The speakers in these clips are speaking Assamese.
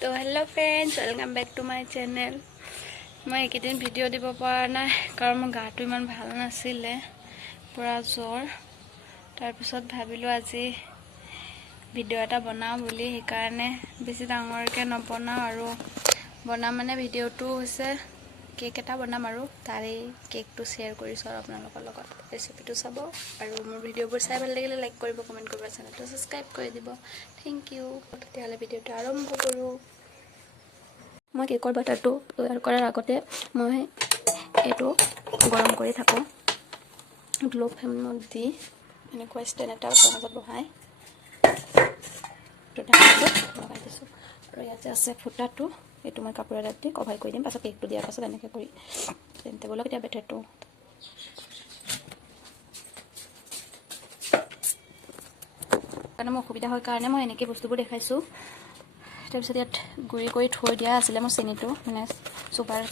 তো hello' friends, welcome back to my channel. মই এইকেইদিন ভিডিঅ' দিব পৰা নাই কাৰণ মোৰ গাটো ইমান ভাল নাছিলে, পূৰা জ্বৰ। তাৰপিছত ভাবিলোঁ আজি ভিডিঅ' এটা বনাওঁ বুলি, সেইকাৰণে বেছি ডাঙৰকৈ নবনাওঁ আৰু বনাম মানে ভিডিঅ'টো হৈছে কেক এটা বনাম আৰু তাৰেই কেকটো শ্বেয়াৰ কৰিছোঁ আৰু আপোনালোকৰ লগত। ৰেচিপিটো চাব আৰু মোৰ ভিডিঅ'বোৰ চাই ভাল লাগিলে লাইক কৰিব, কমেণ্ট কৰিব, চেনেলটো ছাবস্ক্ৰাইব কৰি দিব। Thank you. তেতিয়াহ'লে ভিডিঅ'টো আৰম্ভ কৰোঁ। মই কেকৰ বাটাৰটো তৈয়াৰ কৰাৰ আগতে মই এইটো গৰম কৰি থাকোঁ। ল' ফ্লেমত দি এনেকুৱা ষ্টেণ্ড এটা মাজত বহাই লগাই দিছোঁ। আৰু ইয়াতে আছে ফুটাটো, এইটো মই কাপোৰ এটাত দি কভাৰ কৰি দিম। পাছত কেকটো দিয়াৰ পাছত এনেকৈ কৰি তেন্তে ব'লক এতিয়া বেটাৰটো কাৰণে মোৰ অসুবিধা হয় কাৰণে মই এনেকৈ বস্তুবোৰ দেখাইছোঁ। তাৰপিছত ইয়াত গুড়ি কৰি থৈ দিয়া আছিলে মোৰ চেনিটো, মানে চুগাৰ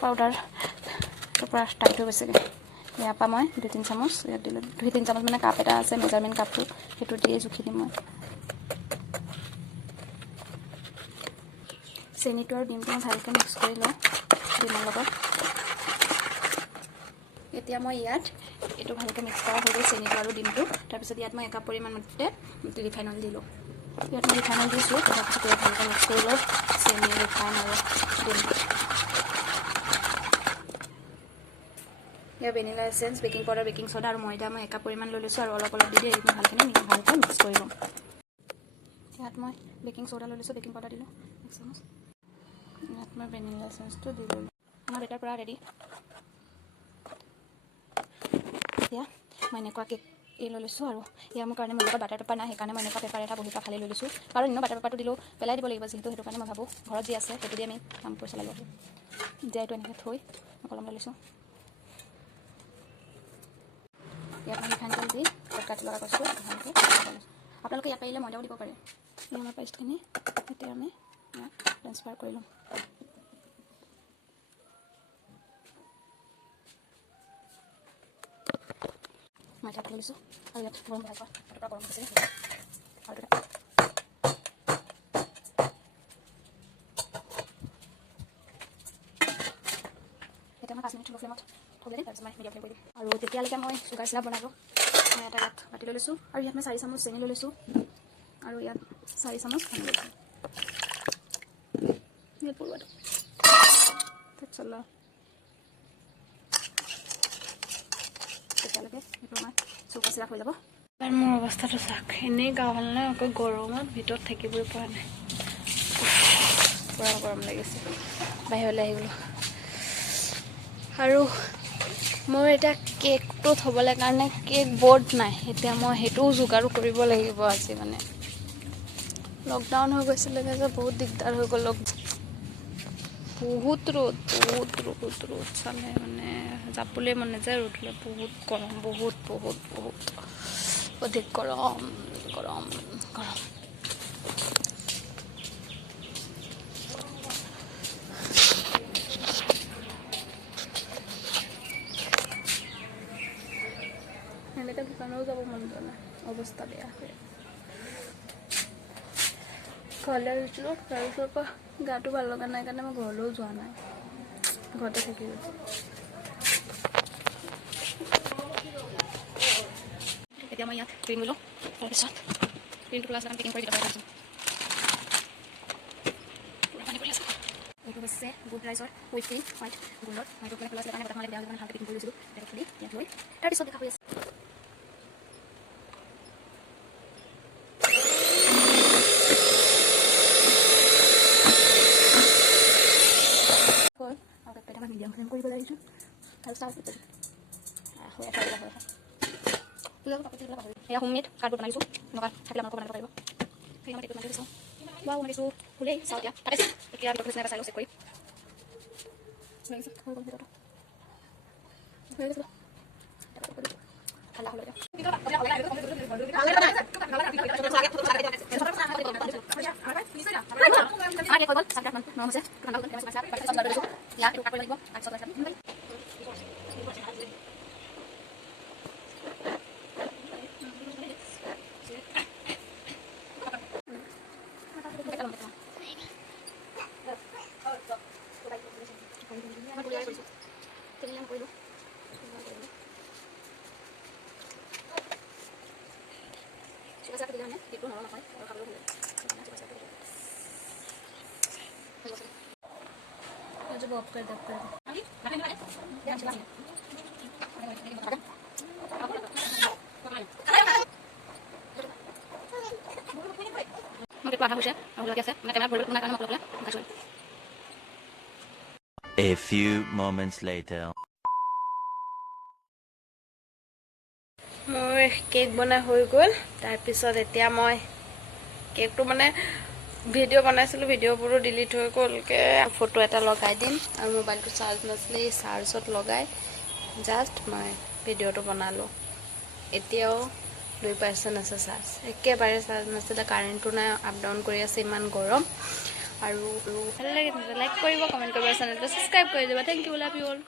পাউডাৰ পূৰা টাইট হৈ গৈছেগৈ। ইয়াৰ পৰা মই 2-3 চামুচ ইয়াত দিলোঁ। 2-3 চামুচ মানে কাপ এটা আছে, মেজাৰমেণ্ট কাপটো, সেইটো দিয়ে জুখি দিম মই। চেনিটো আৰু ডিমটো মই ভালকৈ মিক্স কৰি লওঁ ডিমৰ লগত। এতিয়া মই ইয়াত এইটো ভালকৈ মিক্স কৰা হৈ গ'ল, চেনিটো আৰু ডিমটো। তাৰপিছত ইয়াত মই একাপ পৰিমাণতে ৰিফাইন অইল দিলোঁ। ইয়াত মই ৰিফাইন অইল দিছোঁ। তাৰপিছত ইয়াত ভালকৈ মিক্স কৰি লওঁ চেনি, ৰিফাইন আৰু ডিমটো। ইয়াৰ vanilla essence, baking powder, baking soda আৰু ময়দা মই একাপ পৰিমাণ লৈ লৈছোঁ আৰু অলপ অলপ দি এইটো ভালকৈ মিক্স কৰি লওঁ। ইয়াত মই বেকিং চ'ডা লৈ লৈছোঁ, বেকিং পাউডাৰ দিলোঁ 1 চামুচ। ইয়াত মই ভেনিলা এচেঞ্চটো দি ল'লোঁ। আমাৰ বেটাৰ পৰা ৰেডি। এতিয়া মই এনেকুৱা কেক লৈ লৈছোঁ আৰু ইয়াৰ মোৰ কাৰণে মোৰ লগত বাটাৰ পেপাৰ নাই, সেইকাৰণে মই এনেকুৱা পেপাৰ এটা বহি পৰা ফালি লৈ লৈছোঁ। কাৰণ বাটাৰ পেপাৰটো দিলেও পেলাই দিব লাগিব যিহেতু, সেইটো কাৰণে মই ভাবোঁ ঘৰত যি আছে সেইটো দি আমি কাম কৰি চলাই ল'ব। এতিয়া এইটো এনেকৈ থৈ কলম লৈ লৈছোঁ। ইয়াত মই ৰিফাইন তেল দি কাটি লগা কৰিছোঁ ভালকৈ। আপোনালোকে ইয়াত পাৰিলে ময়দাও দিব পাৰে। এই আমাৰ পেষ্টখিনি এতিয়া আমি ইয়াত ট্ৰান্সফাৰ কৰি ল'ম। মই ইয়াত লৈ লৈছোঁ আৰু ইয়াত গৰম বহাই কৰা এটা গৰম হৈছে আৰু এতিয়া মই 5 মিনিট ল' ফ্লেমত থ'ব দিম। তাৰপিছত মই মিডিয়াম ফ্লেম কৰি দিম। আৰু তেতিয়ালৈকে মই চুগাৰ চিৰাপ বনালোঁ। মই এটা ইয়াত বাতি লৈ লৈছোঁ আৰু ইয়াত মই 4 চামুচ চেনি লৈ লৈছোঁ আৰু ইয়াত 4 চামুচ পানী লৈছোঁ। ইয়াত পৰুৱাটো চলা তেতিয়ালৈকে সেইটো আমাৰ চুগাৰ চিৰাপ হৈ যাব। আৰু মোৰ অৱস্থাটো চাওক, এনেই গা ভাল নাই, আকৌ গৰমত ভিতৰত থাকিবই পৰা নাই, পূৰা গৰম লাগিছে। বাহিৰলৈ আহি গ'লোঁ আৰু মোৰ এতিয়া কেকটো থ'বলৈ কাৰণে কেক বৰ্ড নাই। এতিয়া মই সেইটোও যোগাৰো কৰিব লাগিব আজি। মানে লকডাউন হৈ গৈছিলে যে বহুত দিগদাৰ হৈ গ'ল। বহুত ৰ'দ চালে মানে যাবলৈ মন নাযায়। ৰ'দ হ'লে বহুত গৰম, বহুত অধিক গৰম। এনেকৈ দোকানৰো যাব মন যোৱা নাই, অৱস্থা বেয়া হৈ। ঘৰলৈ আহিছিলোঁ, তাৰপিছৰ পৰা গাটো ভাল লগা নাই কাৰণে মই ঘৰলৈও যোৱা নাই, ঘৰতে থাকি গৈছোঁ। এতিয়া মই ইয়াত ক্ৰীম ল'লোঁ, তাৰপিছত ক্ৰীমটো ক্লাছ পেকিং কৰি দিব পাৰিছোঁ। এইটো হৈছে গুড ৰাইজৰ হুইপিং হোৱাইট গোল্ডত মই এইটো ক্লাছ কাৰণে প্ৰথমতে বেয়া ভালকৈ পেকিং কৰি লৈছিলোঁ। এটা খুলি ইয়াত লৈ তাৰপিছত দেখা হৈ আছে। মই মিডিয়াম ফ্লেম কৰিব লাগিছোঁ আৰু এয়া হোমমেড কাৰ্ডবোৰ্ড বনাইছোঁ। এনেকুৱা থাকিলে আপোনালোকে বনাব পাৰিব। সেই মই এইটো বনাই দিছোঁ, বাৰু বনাইছোঁ ফুলেই চাওঁ এতিয়া পাতিছোঁ। এতিয়া ভিতৰটো নিচিনাকৈ চাই লওঁ, চেক কৰি ঠাণ্ডা হ'লে অফ কৰি দে A few moments later. মোৰ কেক বনাই হৈ গ'ল তাৰপিছত এতিয়া মই কেকটো মানে ভিডিঅ' বনাইছিলোঁ ভিডিঅ'বোৰো ডিলিট হৈ গ'লকে ফটো এটা লগাই দিম আৰু মোবাইলটো চাৰ্জ নাছিলে এই চাৰ্জত লগাই জাষ্ট মই ভিডিঅ'টো বনালোঁ এতিয়াও 2% আছে চাৰ্জ একেবাৰে চাৰ্জ নাছিলে কাৰেণ্টটো নাই আপ ডাউন কৰি আছে ইমান গৰম আৰু ভাল লাগে লাইক কৰিব কমেণ্ট কৰিব চেনেলটো ছাবস্ক্ৰাইব কৰি দিব thank you love you all